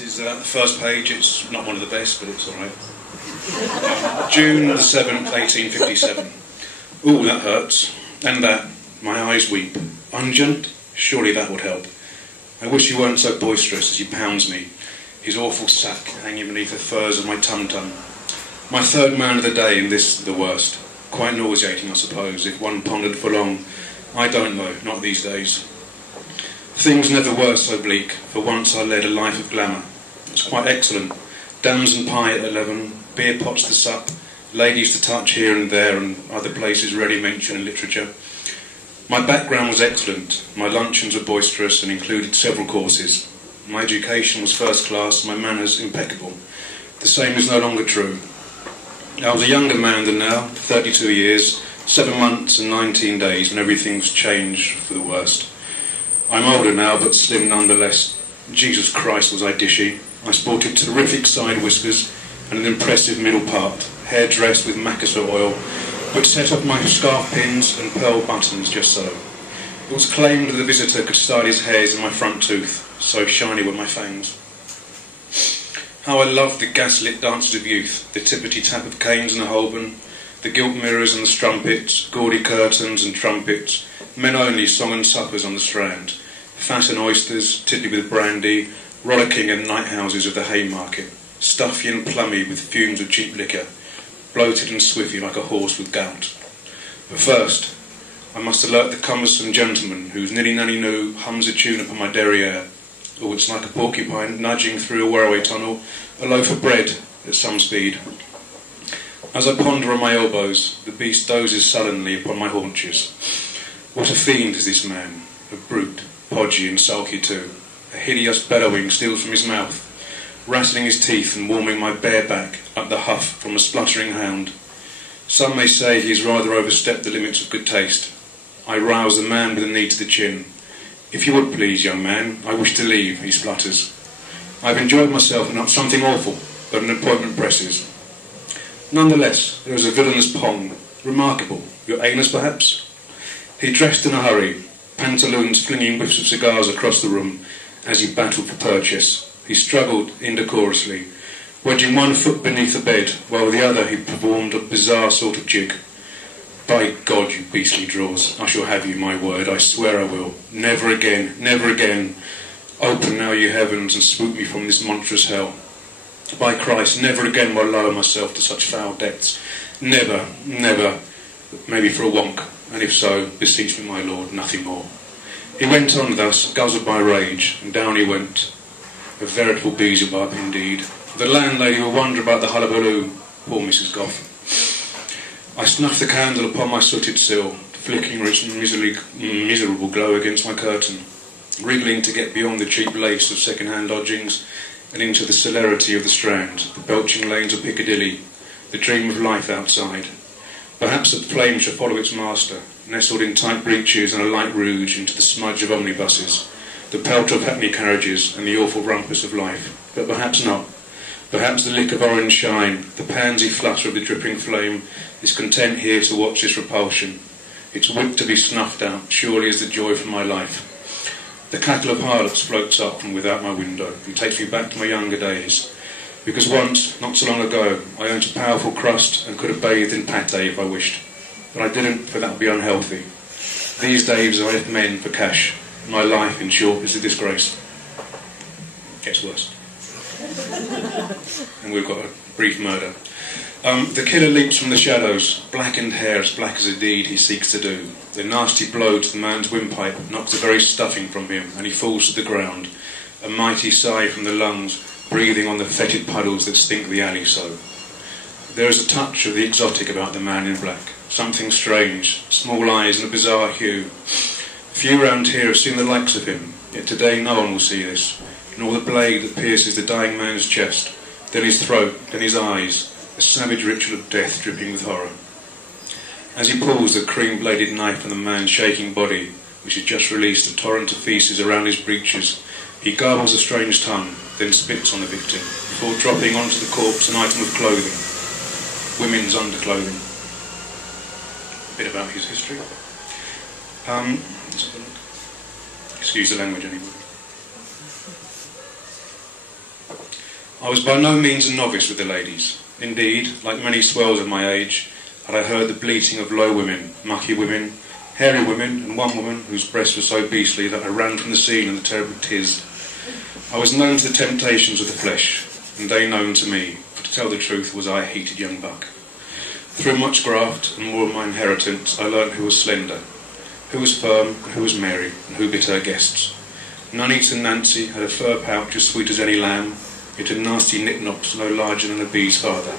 This is the first page. It's not one of the best, but it's all right. June the 7th, 1857. Ooh, that hurts. And that. My eyes weep. Unguent? Surely that would help. I wish he weren't so boisterous as he pounds me, his awful sack hanging beneath the furs of my tum-tum. My third man of the day, and this the worst. Quite nauseating, I suppose, if one pondered for long. I don't know, not these days. Things never were so bleak. For once I led a life of glamour. It's quite excellent. Damson pie at 11, beer pots to sup, ladies to touch here and there, and other places rarely mentioned in literature. My background was excellent. My luncheons were boisterous and included several courses. My education was first class, my manners impeccable. The same is no longer true. I was a younger man than now, 32 years, 7 months and 19 days, when everything's changed for the worst. I'm older now, but slim nonetheless. Jesus Christ, was I dishy. I sported terrific side whiskers and an impressive middle part, hair dressed with Macassar oil, but set off my scarf pins and pearl buttons just so. It was claimed that the visitor could style his hairs in my front tooth, so shiny were my fangs. How I loved the gas-lit dances of youth, the tippity-tap of canes and a Holborn, the gilt mirrors and the strumpets, gaudy curtains and trumpets, men-only song and suppers on the Strand, fat and oysters, tiddly with brandy, rollicking in night houses of the Haymarket, stuffy and plummy with fumes of cheap liquor, bloated and swiffy like a horse with gout. But first, I must alert the cumbersome gentleman whose nilly-nanny-noo hums a tune upon my derriere. Oh, it's like a porcupine nudging through a railway tunnel, a loaf of bread at some speed. As I ponder on my elbows, the beast dozes sullenly upon my haunches. What a fiend is this man, a brute, podgy and sulky too. A hideous bellowing steals from his mouth, rattling his teeth and warming my bare back like the huff from a spluttering hound. Some may say he has rather overstepped the limits of good taste. I rouse the man with a knee to the chin. If you would please, young man, I wish to leave, he splutters. I've enjoyed myself and not something awful, but an appointment presses. Nonetheless, there is a villainous pong. Remarkable. Your anus, perhaps? He dressed in a hurry, pantaloons flinging whiffs of cigars across the room as he battled for purchase. He struggled indecorously, wedging one foot beneath the bed, while with the other he performed a bizarre sort of jig. By God, you beastly drawers, I shall have you, my word, I swear I will. Never again, never again. Open now, you heavens, and swoop me from this monstrous hell. By Christ, never again will I lower myself to such foul depths. Never, never, maybe for a wonk, and if so, beseech me, my lord, nothing more. He went on thus, guzzled by rage, and down he went. A veritable Beelzebub, indeed. The landlady will wonder about the hullabaloo. Poor Mrs. Goff. I snuffed the candle upon my sooted sill, flicking its miserable glow against my curtain, wriggling to get beyond the cheap lace of second-hand lodgings and into the celerity of the Strand, the belching lanes of Piccadilly, the dream of life outside. Perhaps a flame shall follow its master, nestled in tight breeches and a light rouge into the smudge of omnibuses, the pelt of hackney carriages and the awful rumpus of life. But perhaps not. Perhaps the lick of orange shine, the pansy flutter of the dripping flame, is content here to watch this repulsion. Its wick to be snuffed out, surely is the joy for my life. The cackle of harlots floats up from without my window and takes me back to my younger days. Because once, not so long ago, I owned a powerful crust and could have bathed in pate if I wished. But I didn't, for that would be unhealthy. These days I left men for cash. My life, in short, is a disgrace. Gets worse. And we've got a brief murder. The killer leaps from the shadows, blackened hair as black as a deed he seeks to do. The nasty blow to the man's windpipe knocks the very stuffing from him, and he falls to the ground, a mighty sigh from the lungs, breathing on the fetid puddles that stink the alley so. There is a touch of the exotic about the man in black, something strange, small eyes and a bizarre hue. Few round here have seen the likes of him, yet today no one will see this, nor the blade that pierces the dying man's chest, then his throat, then his eyes, a savage ritual of death dripping with horror. As he pulls the cream-bladed knife from the man's shaking body, which has just released a torrent of feces around his breeches, he garbles a strange tongue, then spits on the victim, before dropping onto the corpse an item of clothing, women's underclothing. A bit about his history. Excuse the language, anyway. I was by no means a novice with the ladies. Indeed, like many swells of my age, had I heard the bleating of low women, mucky women, hairy women, and one woman whose breast was so beastly that I ran from the scene in the terrible tiz. I was known to the temptations of the flesh, and they known to me, for to tell the truth was I a heated young buck. Through much graft and more of my inheritance, I learnt who was slender, who was firm, and who was merry, and who bit her guests. Nuneaton Nancy had a fur pouch as sweet as any lamb, yet had nasty knick-knocks no larger than a bee's father.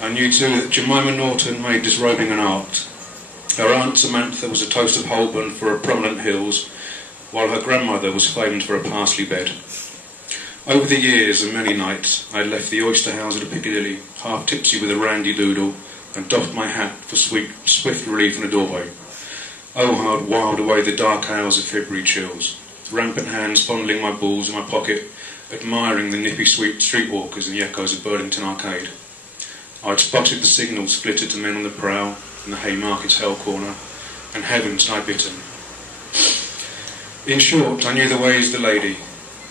I knew too that Jemima Norton made disrobing an art. Her aunt Samantha was a toast of Holborn for her prominent hills, while her grandmother was famed for a parsley bed. Over the years and many nights I had left the oyster house at Piccadilly, half tipsy with a randy doodle, and doffed my hat for swift relief in a doorway. Oh, how I'd wiled away the dark hours of February chills, rampant hands fondling my balls in my pocket, admiring the nippy sweet streetwalkers and the echoes of Burlington Arcade. I'd spotted the signals glittered to men on the prowl in the Haymarket's hell corner, and heavens I bitten. In short, I knew the ways of the lady,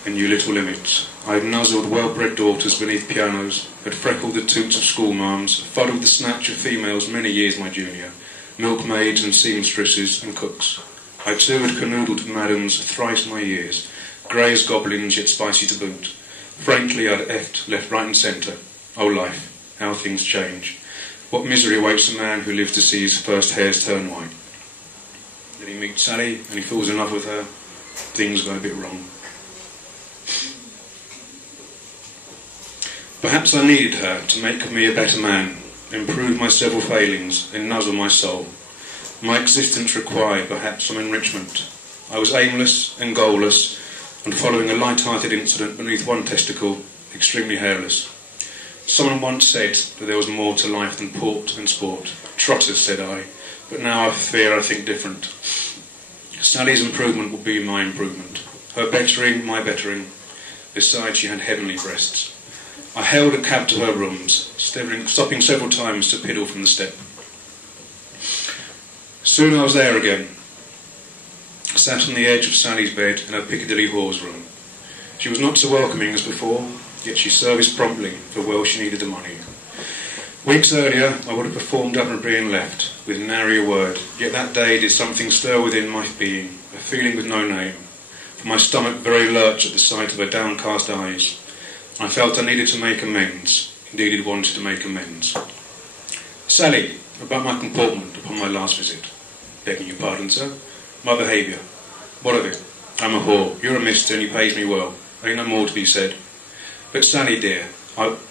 and knew little limits. I had nuzzled well-bred daughters beneath pianos, had freckled the toots of schoolmarms, fuddled the snatch of females many years my junior, milkmaids and seamstresses and cooks. I too had canoodled with madams thrice my years, grey as goblins yet spicy to boot. Frankly, I'd effed left, right and centre. Oh life, how things change. What misery awaits a man who lives to see his first hairs turn white. Then he meets Sally and he falls in love with her. Things go a bit wrong. Perhaps I needed her to make of me a better man, improve my several failings, and nuzzle my soul. My existence required perhaps some enrichment. I was aimless and goalless, and following a light-hearted incident beneath one testicle, extremely hairless. Someone once said that there was more to life than port and sport. Trotters, said I, but now I fear I think different. Sally's improvement will be my improvement, her bettering my bettering. Besides, she had heavenly breasts. I hailed a cab to her rooms, stopping several times to piddle from the step. Soon I was there again, sat on the edge of Sally's bed in her Piccadilly whore's room. She was not so welcoming as before, yet she serviced promptly, for well she needed the money. Weeks earlier I would have performed admirably and left, with nary a word, yet that day did something stir within my being, a feeling with no name, for my stomach very lurched at the sight of her downcast eyes. I felt I needed to make amends, indeed it wanted to make amends. Sally, about my comportment upon my last visit. Begging your pardon, sir. My behaviour. What of it? I'm a whore, you're a mister and he pays me well. Ain't no more to be said. But Sally, dear,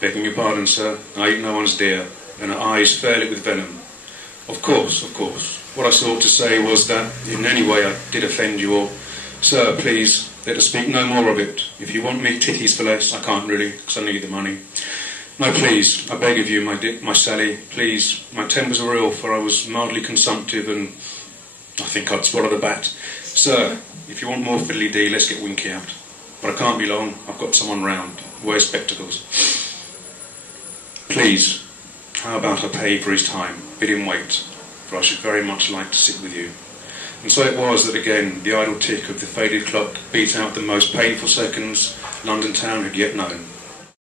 begging your pardon, sir, I ain't no one's dear, and her eyes fair lit with venom. Of course. What I sought to say was that in any way I did offend you all. Sir, please, let us speak no more of it. If you want me titties for less, I can't really, because I need the money. No, please, I beg of you, my Sally, please. My tempers were ill, for I was mildly consumptive, and I think I'd swallow the bat. Sir, if you want more fiddly-dee, let's get Winky out. But I can't be long, I've got someone round. Wears spectacles. Please, how about I pay for his time, bid him wait, for I should very much like to sit with you. And so it was that again the idle tick of the faded clock beat out the most painful seconds London town had yet known.